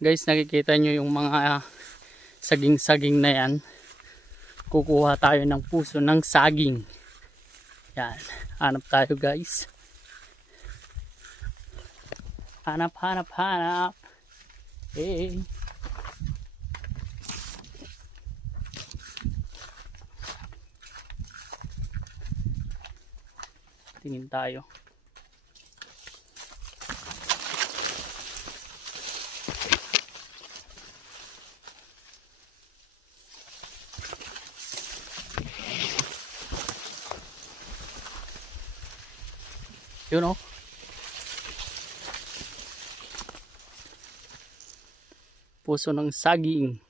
Guys, nakikita nyo yung mga saging-saging na yan. Kukuha tayo ng puso ng saging. Yan. Hanap tayo guys. Hanap, hanap, hanap. Hey. Tingin tayo. Yun o. Puso ng saging.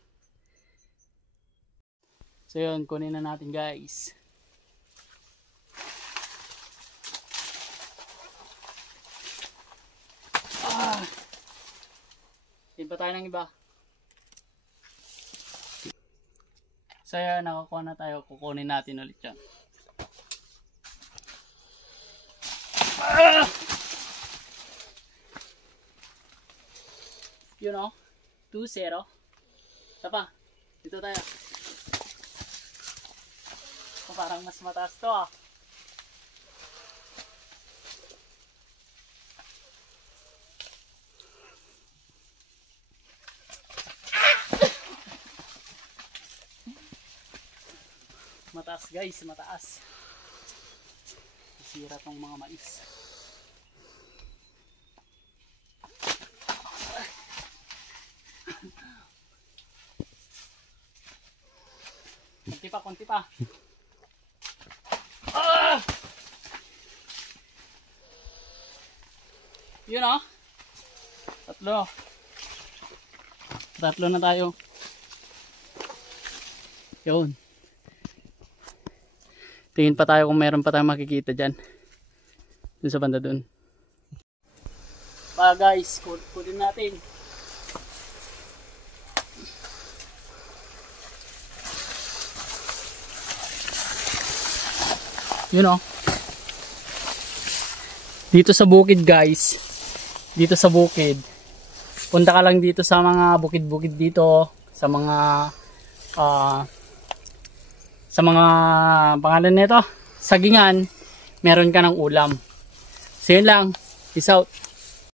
So yun, kunin na natin guys. Hindi pa tayo ng iba. So yun, nakakuha na tayo. Kukunin natin ulit yan. You know, 2-0. Tapa, dito tayo. Parang mas mataas to ah. Mataas guys, mataas. Sira tong mga mais. Konti pa. Yun o. Tatlo na tayo. Yun. Tingin pa tayo kung meron pa tayong makikita dyan. Dun sa banda dun. Guys, kunin natin. Yun o. Dito sa bukid guys. Dito sa bukid. Punta ka lang dito sa mga bukid-bukid dito. Sa mga pangalan nito, sagingan. Meron ka ng ulam. So yun lang. Peace out.